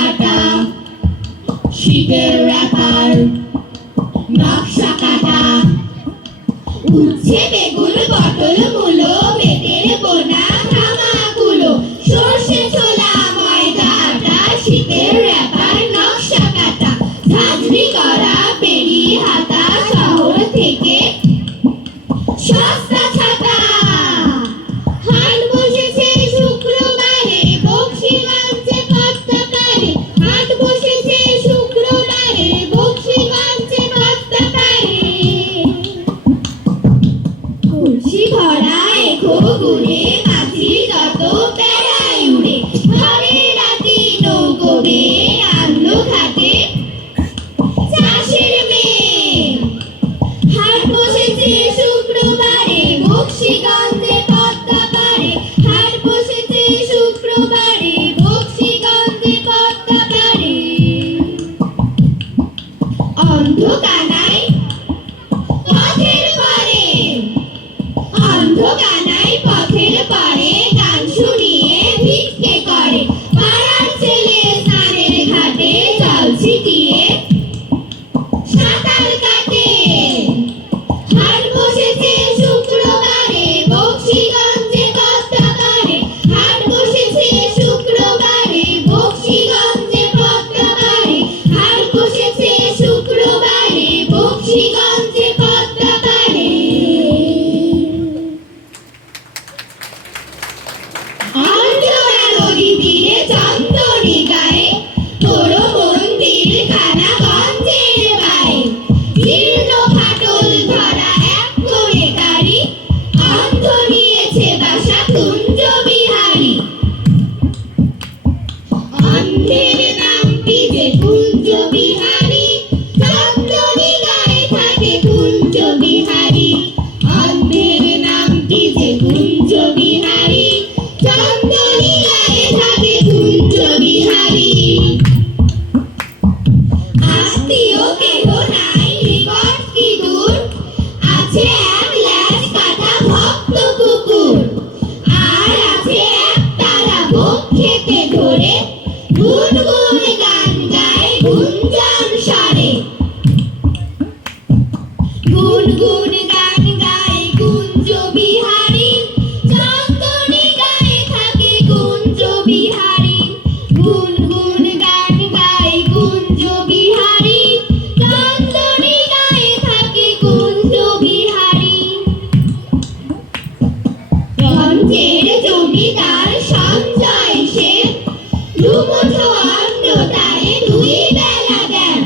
কাটা, শীতের র্যাপার নকশা কাটা, উচ্ছে বেগুন পটল মূলো বেটের বোনা খামাগুলো, সর্ষে ছোলা ময়দা আটা, শীতের র্যাপার নকশা কাটা, ঝাঁঝরি করা পেরি হাতা, শহর থেকে সস্তা ছাতা। হাট বসেছে শুক্রবারে বক্সিগঞ্জে পদ্মাপাড়ে, হাট বসেছে শুক্রবারে বক্সিগঞ্জে পদ্মাপাড়ে। খুশি ভরা এখো গুড়ে মাঝি যত বেড়ায় উড়ে, ঘরে রাতি নৌকো বেয়ে আনলো ঘাটে চাষের মেয়ে। হাট বসেছে শুক্রবারে বক্সিগঞ্জে পদ্মাপাড়ে, হাট বসেছে শুক্রবারে বক্সিগঞ্জে পদ্মাপাড়ে। অন্ধকানায় পথের পারে, অন্ধকানায় পথের পারে গান শুনিয়ে ভিক্ষে করে, পাড়ার ছেলে স্নানের ঘাটে জল ছিটিয়ে সাঁতার কাটে। হাট বসেছে শুক্রবারে বক্সিগঞ্জে পদ্মাপাড়ে, হাট বসেছে শুক্রবারে বক্সিগঞ্জে পদ্মাপাড়ে, হাট বসেছে শুক্রবারে বক্সিগঞ্জে পদ্মাপাড়ে। অন্তরা নদী তীরে চন্দনী গায়ে, বড় মন্দির খানা গঞ্জের বায়ে, জীর্ণ ফাটল ধরা এক করে গাড়ি, অন্ধ নিয়েছে বাসা কুঞ্জ বিহারী। অন্ধের নামটি যে কুঞ্জ বিহারী, চন্দনী গায়ে থাকে কুঞ্জ বিহারী। অন্ধের নামটি যে কুঞ্জ বিহারী, চন্দনী গায়ে থাকে কুঞ্জ বিহারী। আত্মীয় কেহ নাই নিকট কি দূর, আছে এক ল্যাজ কাটা ভক্ত কুকুর, আর আছে এক তারা ভোগ খেতে ধরে, গুনগুন গান গায় গুঞ্জন স্বরে। গুনগুন গান গায় কুঞ্জ বিহারী, চন্দনী গায়ে থাকে কুঞ্জ বিহারী। গুনগুন গান গায় কুঞ্জ বিহারী, চন্দনী গায়ে থাকে কুঞ্জ বিহারী। গঞ্জের জমিদার সঞ্জয় সেন, দুমুঠো অন্ন তারে দুই বেলা দেন,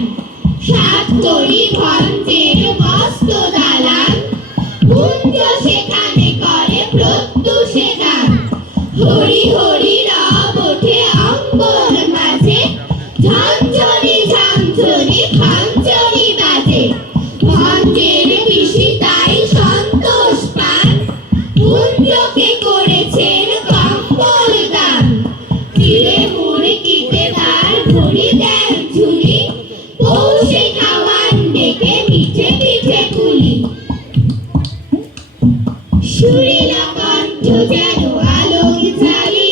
সাতকড়ি ভঞ্জের মস্ত দালান, কুঞ্জ সেখানে করে প্রত্যুষে গান। হরি হরি রব ওঠে অঙ্গন মাঝে, ঝঞ্ঝনি ঝঞ্ঝনি খঞ্জনি বাজে, ভঞ্জের পিসি তাই সন্তোষ পান, কুঞ্জকে করেছেন কম্বল দান। তীরে মুরগিতে তার ভরি দেন ঝুলি, পৌষে খাওয়ান ডেকে পিঠে পিঠে কুলি। সুরিলা কণ্ঠ যেন আলোক ঝালি,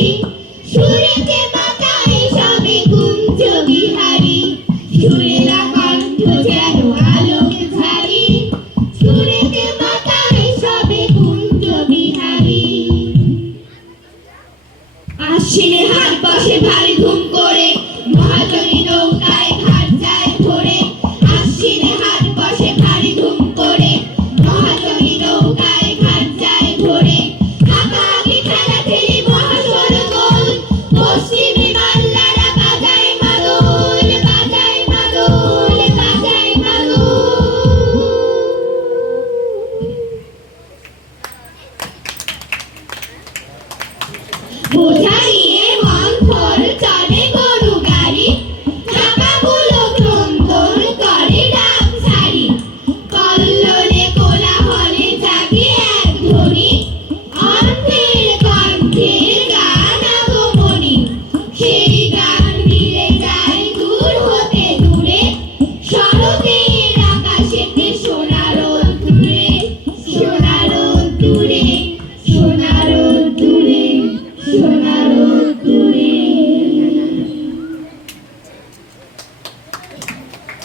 সুরেতে মাতায় সবে কুঞ্জ বিহারী। সুরিলা কণ্ঠ যেন আলোক ঝালি, সুরেতে মাতায় সবে কুঞ্জ বিহারী। আশ্বিনে হাট বসে ভারী ধুম করে, মহাজনী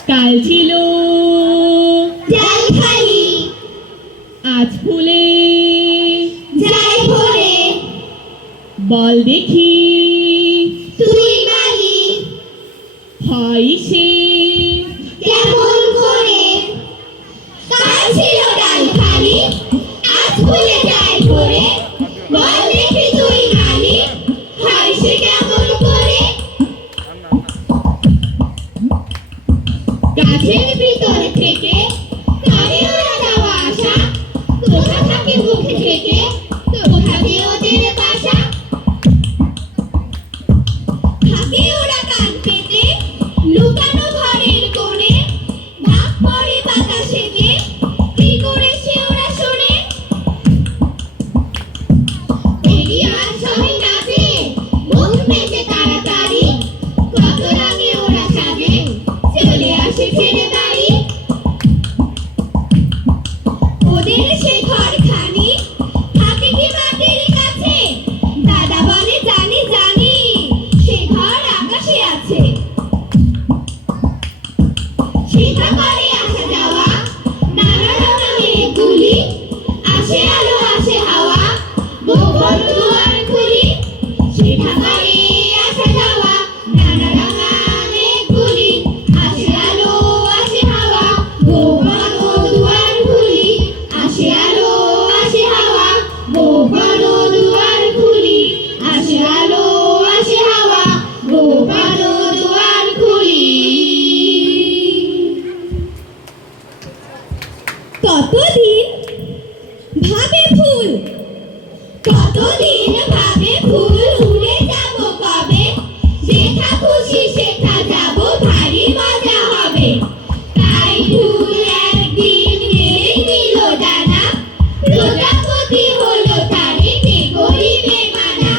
কাল ছিল জলখালি আজ ফুলে যাই ভরে বল দেখি তুই মালি হয় সে কেমন করে কাল ছিল ডাল খালি আজ ভুলে যাই ভরে বল দেখি তুই মালি হয় সে কেমন করে গাছের ভিতর থেকে করে ওরা যাওয়া আসা কোথা থাকে মুখে থেকে কোথা দিয়ে ওদের বাসা থাকে ওরা কান পেতে লুকানো ঘরের কোণে ভাগ পড়ে বাতাসেতে কি করেছে ওরা শোনে বেরিয়ে আর সবাই নাচে মুখ মেজে তাড়াতাড়ি কত রঙে ওরা সাজে চলে আসে ছেড়ে বাড়ি ওদের সে ঘরখানি থাকে কি মাটির কাছে দাদা বলে জানি জানি সে ঘর আকাশে আছে সেটা করে আসা যাওয়া নানা রঙের মেঘগুলি আসে আলো আসে হাওয়া গোপন দুয়ার খুলি সেটা করে আসা যাওয়া নানা রঙের মেঘগুলি আসে আলো আসে হাওয়া গোপন দুয়ার খুলি আসে আলো আসে হাওয়া গোপন দুয়ার খুলি আসে আলো আসে হাওয়া গোপন দুয়ার খুলি কতদিন ভাবে ফুল কতদিন ভাবে ফুল উড়ে যাব কবে যেথা খুশি সেথা যাব ভারী মজা হবে তাই ফুল একদিন গেলেই নিল ডানা প্রজাপতি হলো তারে কে করিবে মানা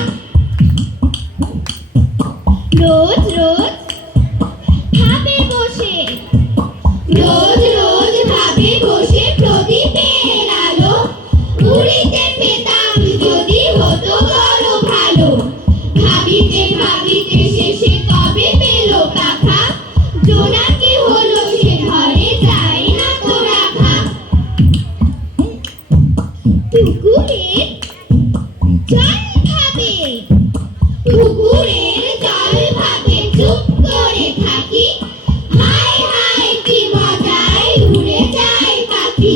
রোজ রোজ ভাবে বসে রোজ রোজ ভাবে বসে প্রদীপের আলো উড়িতে পেতাম যদি হতো বড় ভালো ভাবিতে ভাবিতে শেষে কবে পেল পাখা জোনাকি হলো সে ঘরে যায় না তো রাখা পুকুরের জল ভাবে পুকুরের জল ভাবে চুপ করে থাকি হায় হায় কি মজায় উড়ে যায় পাখি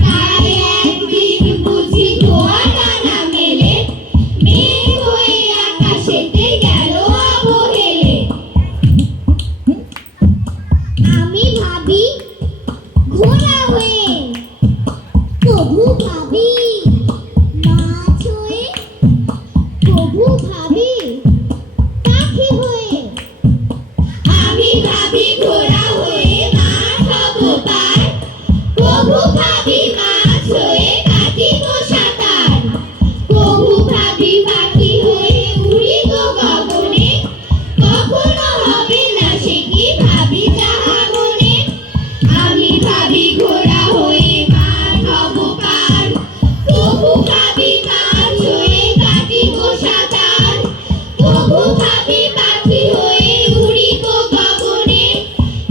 তাই একদিন বুঝি ধোয়া ডানা মেলে মেঘ হয়ে আকাশেতে গেল অবহেলে আমি ভাবি ঘোড়া হয়ে প্রভু ভাবি মাছ হয়ে প্রভু ভাবি পাখি হয়ে আমি ভাবি ঘোড়া হয়ে মাছ হব পার প্রভু ভাবি মাছ হয়ে কাটিব সাঁতার প্রভু ভাবি পাখি হয়ে উড়িব গগনে কখনো হবে না সে কি ভাবি যাহা মনে আমি ভাবি ঘোড়া হয়ে মাছ হব পার প্রভু ভাবি মাছ হয়ে কাটিব সাঁতার প্রভু ভাবি পাখি হয়ে উড়িব গগনে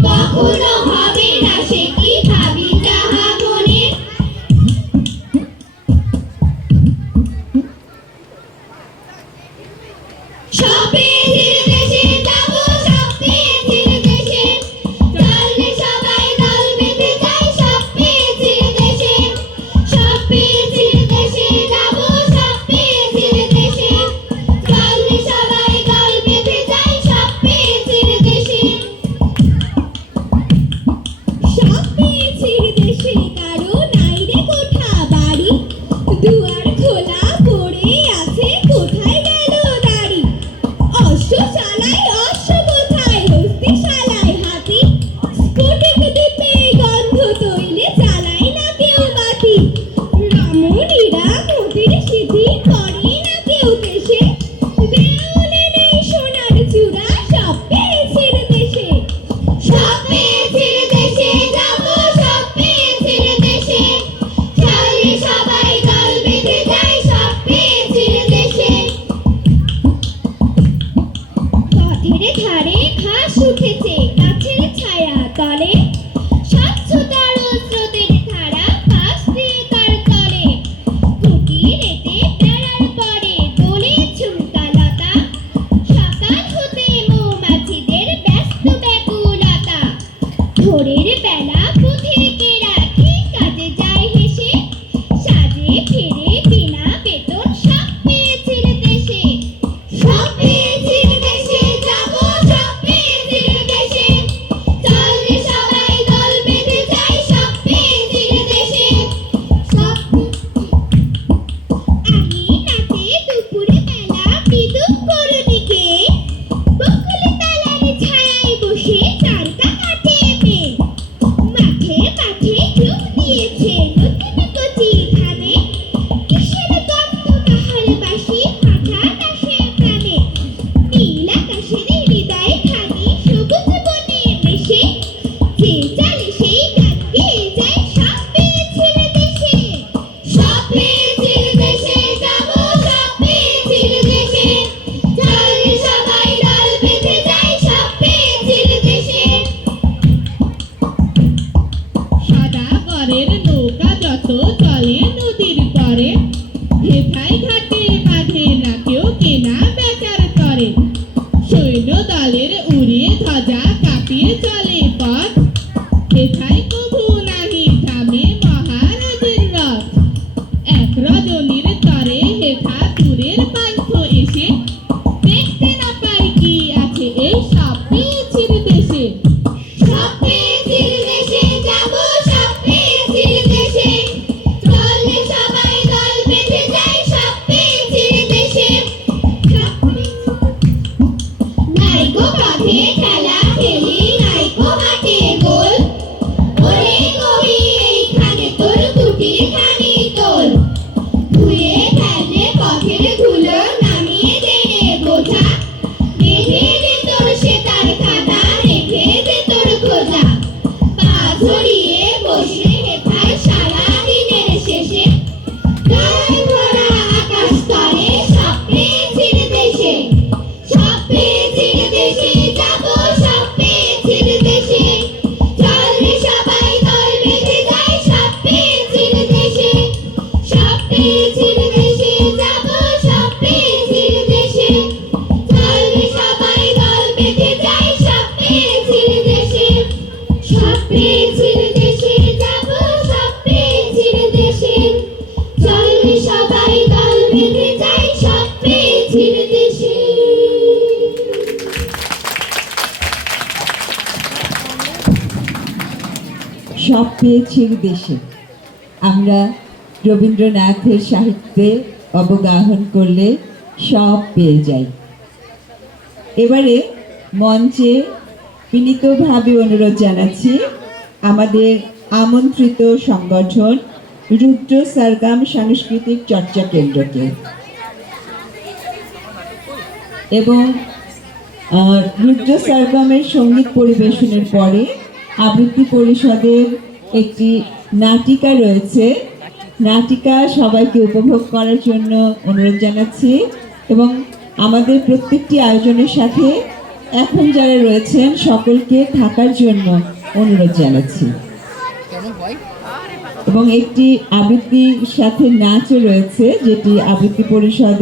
কখনো হবে না সে কি ভাবি যাহা মনে স্বপ্নের দেশে যাব স্বপ্নের দেশে চললে সবাই দল বেঁধে যায় স্বপ্নের দেশে স্বপ্নের দেশে যাব স্বপ্নের দেশে চললে সবাই দল বেঁধে যায় স্বপ্নের দেশে স্বপ্নের দেশে কারো নাই রে কোঠা বাড়ি দুয়ার খোলা পড়ে আছে কোথায় গেল দাড়ি অশ্ব চালায় অশ্ব কোথায় হস্তি চালায় হাতি স্ফটিক দ্বীপে গন্ধ তৈলে চালায় না কেউ বাতি রমণীরা মোটির সিদ্ধি করে না কেউ দেশে দেউলে নেই সোনার চূড়া স্বপ্নের দেশে স্বপ্নের দেশে যাব স্বপ্নের দেশে চলে সবাই দল বেঁধে যায় স্বপ্নের দেশে পথের ধারে ঘাস উঠেছে গাছের ছায়া তলে সব পেয়েছি দেশে। আমরা রবীন্দ্রনাথের সাহিত্যে অবগাহন করলে সব পেয়ে যাই। এবারে মঞ্চে বিনীতভাবে অনুরোধ জানাচ্ছি আমাদের আমন্ত্রিত সংগঠন রুদ্র সরগম সাংস্কৃতিক চর্চা কেন্দ্রকে, এবং রুদ্র সরগমের সঙ্গীত পরিবেশনের পরে আবৃত্তি পরিষদের একটি নাটিকা রয়েছে। নাটিকা সবাইকে উপভোগ করার জন্য অনুরোধ জানাচ্ছি, এবং আমাদের প্রত্যেকটি আয়োজনের সাথে এখন যারা রয়েছেন সকলকে থাকার জন্য অনুরোধ জানাচ্ছি। এবং একটি আবৃত্তির সাথে নাচও রয়েছে, যেটি আবৃত্তি পরিষদে